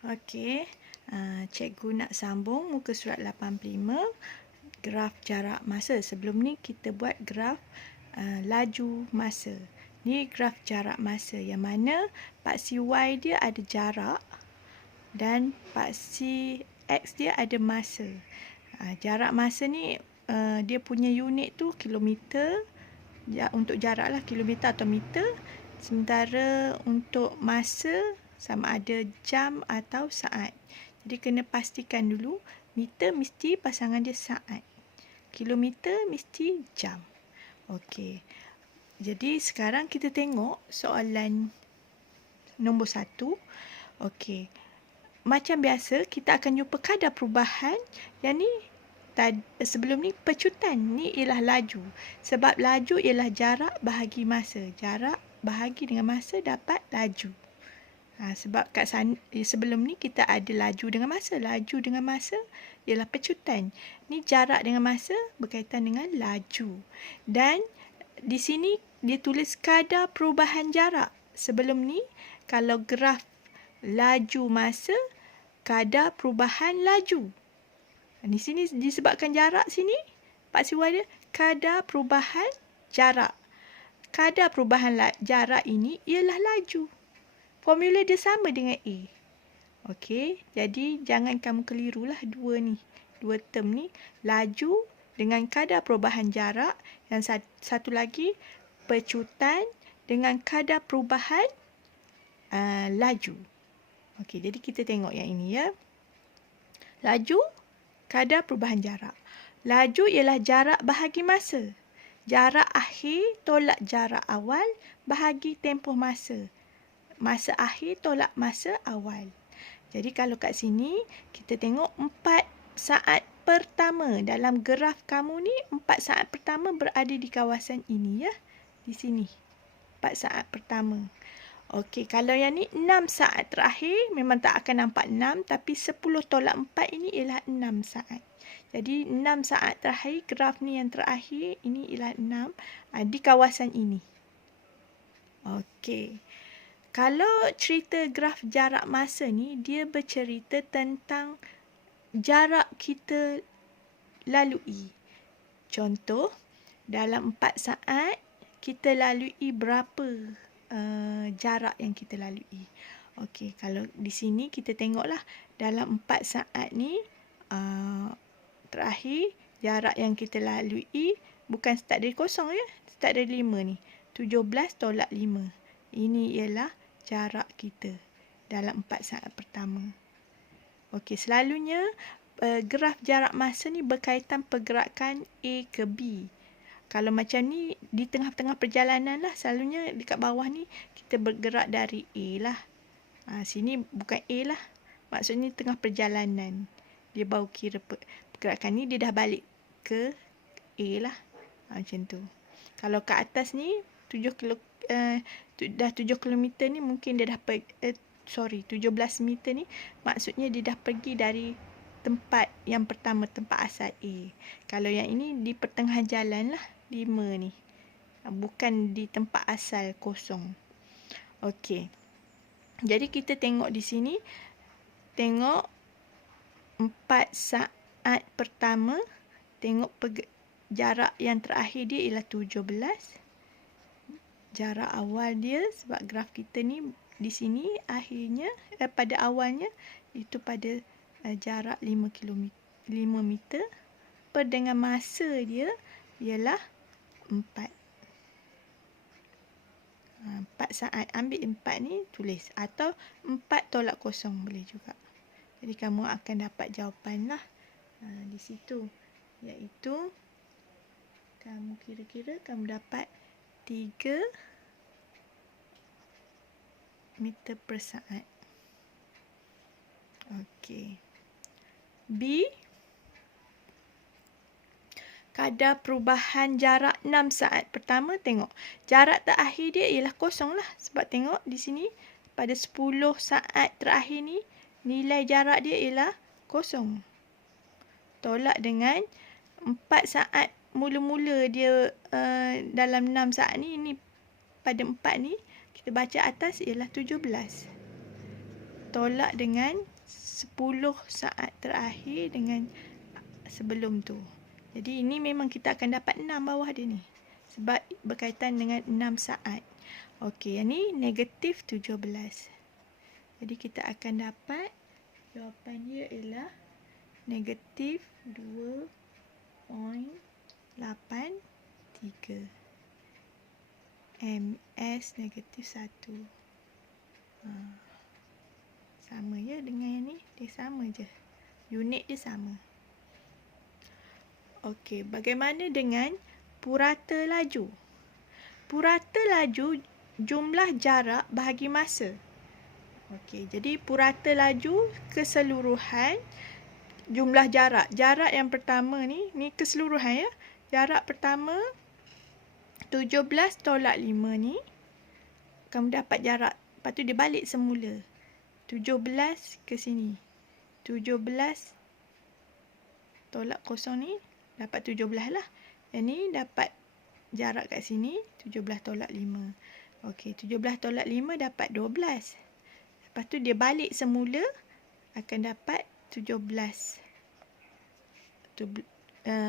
Okey, cikgu nak sambung muka surat 85, graf jarak masa. Sebelum ni kita buat graf laju masa. Ni graf jarak masa yang mana paksi Y dia ada jarak dan paksi X dia ada masa. Jarak masa ni dia punya unit tu kilometer, untuk jarak lah kilometer atau meter. Sementara untuk masa sama ada jam atau saat. Jadi kena pastikan dulu, meter mesti pasangan dia saat. Kilometer mesti jam. Okey. Jadi sekarang kita tengok soalan nombor 1. Okey. Macam biasa kita akan jumpa kadar perubahan. Yang ni sebelum ni pecutan. Ni ialah laju. Sebab laju ialah jarak bahagi masa. Jarak bahagi dengan masa dapat laju. Sebab sebelum ni kita ada laju dengan masa. Laju dengan masa ialah pecutan. Ni jarak dengan masa berkaitan dengan laju. Dan di sini dia tulis kadar perubahan jarak. Sebelum ni kalau graf laju masa, kadar perubahan laju. Di sini disebabkan jarak sini, paksi Y dia kadar perubahan jarak. Kadar perubahan jarak ini ialah laju. Formula dia sama dengan A. Okey, jadi jangan kamu kelirulah dua term ni. Laju dengan kadar perubahan jarak. Yang satu lagi, pecutan dengan kadar perubahan laju. Okey, jadi kita tengok yang ini ya. Laju, kadar perubahan jarak. Laju ialah jarak bahagi masa. Jarak akhir tolak jarak awal bahagi tempoh masa. Masa akhir tolak masa awal. Jadi kalau kat sini kita tengok 4 saat pertama. Dalam graf kamu ni 4 saat pertama berada di kawasan ini ya. Di sini. 4 saat pertama. Okey, kalau yang ni 6 saat terakhir memang tak akan nampak 6, tapi 10 tolak 4 ini ialah 6 saat. Jadi 6 saat terakhir, graf ni yang terakhir ini ialah 6 di kawasan ini. Okey. Kalau cerita graf jarak masa ni, dia bercerita tentang jarak kita lalui. Contoh, dalam 4 saat, kita lalui berapa jarak yang kita lalui. Okey, kalau di sini kita tengoklah, dalam 4 saat ni, terakhir, jarak yang kita lalui, bukan start dari kosong ya, start dari 5 ni. 17 tolak 5. Ini ialah jarak kita dalam 4 saat pertama. Okey, selalunya graf jarak masa ni berkaitan pergerakan A ke B. Kalau macam ni, di tengah-tengah perjalanan lah, selalunya dekat bawah ni kita bergerak dari A lah. Sini bukan A lah. Maksudnya tengah perjalanan. Dia baru kira pergerakan ni, dia dah balik ke A lah. Macam tu. Kalau ke atas ni, 7 kilometer ni mungkin dia dah 17 meter ni maksudnya dia dah pergi dari tempat yang pertama, tempat asal A. Kalau yang ini di pertengahan jalan lah, 5 ni. Bukan di tempat asal kosong. Okey. Jadi kita tengok di sini, tengok 4 saat pertama, tengok jarak yang terakhir dia ialah 17. Jarak awal dia, sebab graf kita ni di sini akhirnya pada awalnya itu pada jarak 5 meter per dengan masa dia ialah 4. 4 saat. Ambil 4 ni tulis, atau 4 tolak kosong boleh juga. Jadi kamu akan dapat jawapan lah di situ, iaitu kamu kira-kira kamu dapat 3 meter per saat. Okey. B, kadar perubahan jarak 6 saat. Pertama tengok, jarak terakhir dia ialah kosong lah. Sebab tengok di sini, pada 10 saat terakhir ni, nilai jarak dia ialah kosong. Tolak dengan 4 saat mula-mula dia dalam 6 saat ni pada 4 ni, kita baca atas ialah 17. tolak dengan 10 saat terakhir dengan sebelum tu. Jadi ini memang kita akan dapat 6 bawah dia ni. Sebab berkaitan dengan 6 saat. Okey, yang ni negatif 17. Jadi kita akan dapat jawapan dia ialah negatif 2.83. MS negatif 1. Sama je dengan yang ni. Dia sama je. Unit dia sama. Okey, bagaimana dengan purata laju? Purata laju jumlah jarak bahagi masa. Okey, jadi purata laju keseluruhan jumlah jarak. Jarak yang pertama ni keseluruhan ya. Jarak pertama 17 tolak 5 ni. Kamu dapat jarak. Lepas tu dia balik semula. 17 ke sini. 17 tolak kosong ni. Dapat 17 lah. Yang ni dapat jarak kat sini. 17 tolak 5. Okey, 17 tolak 5 dapat 12. Lepas tu dia balik semula. Akan dapat 17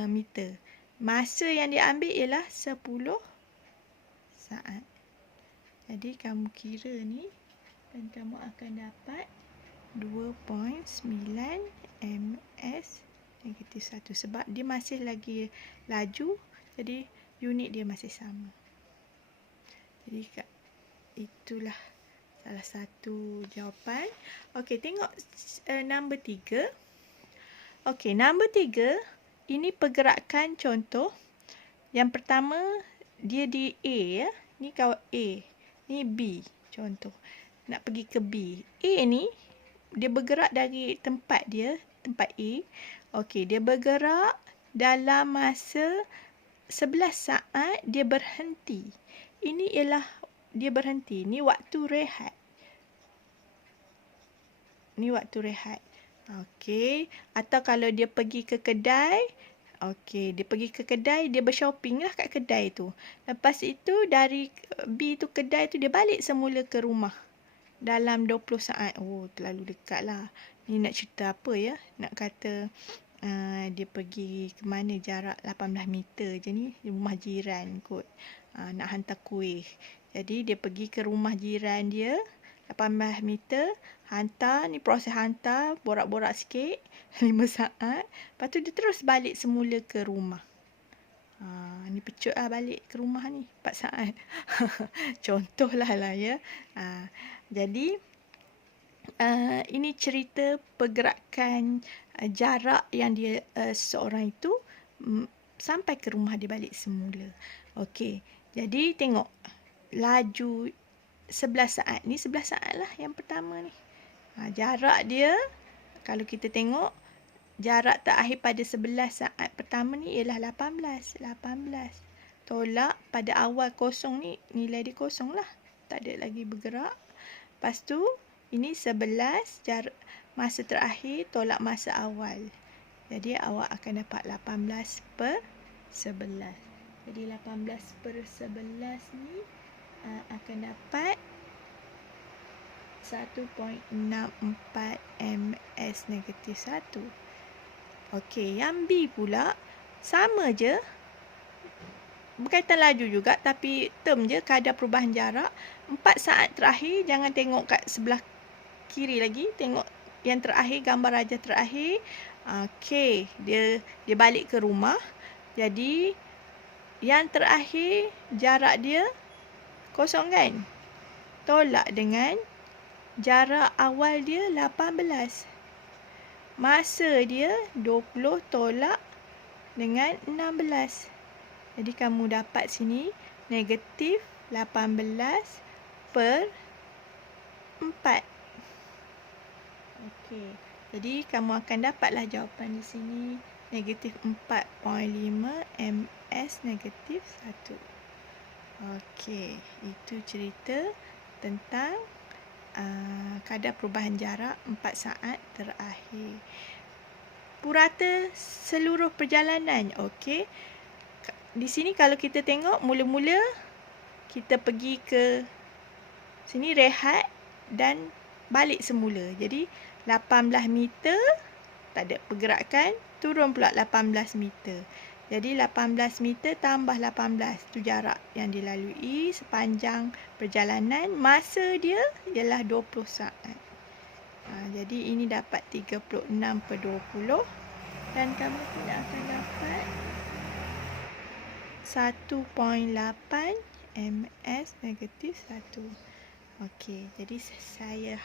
meter. Masa yang dia ambil ialah 10 saat. Jadi kamu kira ni dan kamu akan dapat 2.9 ms negatif 1. Sebab dia masih lagi laju. Jadi unit dia masih sama. Jadi itulah salah satu jawapan. Okey, tengok nombor 3. Okey, nombor 3. Ini pergerakan contoh. Yang pertama, dia di A ya. Ni kawan A. Ni B. Contoh. Nak pergi ke B. A ni, dia bergerak dari tempat dia. Tempat A. Okey, dia bergerak dalam masa 11 saat dia berhenti. Ini ialah dia berhenti. Ni waktu rehat. Ni waktu rehat. Okey. Atau kalau dia pergi ke kedai. Okey. Dia pergi ke kedai. Dia bershopping lah kat kedai tu. Lepas itu dari B tu kedai tu dia balik semula ke rumah. Dalam 20 saat. Oh, terlalu dekat lah. Ni nak cerita apa ya? Nak kata dia pergi ke mana jarak 18 meter je ni. Rumah jiran kot. Nak hantar kuih. Jadi dia pergi ke rumah jiran dia. 18 meter. Hantar. Ni proses hantar. Borak-borak sikit. 5 saat. Lepas tu dia terus balik semula ke rumah. Ni pecut lah balik ke rumah ni. 4 saat. Contoh lah ya. Jadi ini cerita pergerakan jarak yang dia seorang itu sampai ke rumah dia balik semula. Okey. Jadi tengok laju 11 saat. Ni 11 saat lah yang pertama ni. Jarak dia kalau kita tengok jarak terakhir pada 11 saat pertama ni ialah 18. 18 tolak pada awal kosong ni, nilai dia kosong lah. Tak ada lagi bergerak. Lepas tu ini 11 jarak masa terakhir tolak masa awal. Jadi awak akan dapat 18 per 11. Jadi 18 per 11 ni akan dapat 1.64 ms negatif 1. Okey, yang B pula sama je. Berkaitan laju juga tapi term je kadar perubahan jarak. 4 saat terakhir, jangan tengok kat sebelah kiri lagi, tengok yang terakhir, gambar raja terakhir. Okey, dia balik ke rumah. Jadi yang terakhir jarak dia kosong kan? Tolak dengan jarak awal dia 18. Masa dia 20 tolak dengan 16. Jadi kamu dapat sini negatif 18 per 4. Okey. Jadi kamu akan dapatlah jawapan di sini negatif 4.5 ms negatif 1. Okey. Itu cerita tentang kadar perubahan jarak 4 saat terakhir. Purata seluruh perjalanan. Okey. Di sini kalau kita tengok mula-mula kita pergi ke sini rehat dan balik semula. Jadi 18 meter, tak ada pergerakan, turun pula 18 meter. Jadi 18 meter tambah 18, tu jarak yang dilalui sepanjang perjalanan. Masa dia ialah 20 saat. Jadi ini dapat 36/20 dan kamu tidak akan dapat 1.8 ms-1. Okey, jadi saya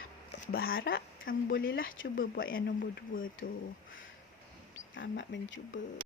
berharap kamu bolehlah cuba buat yang nombor 2 tu. Selamat mencuba.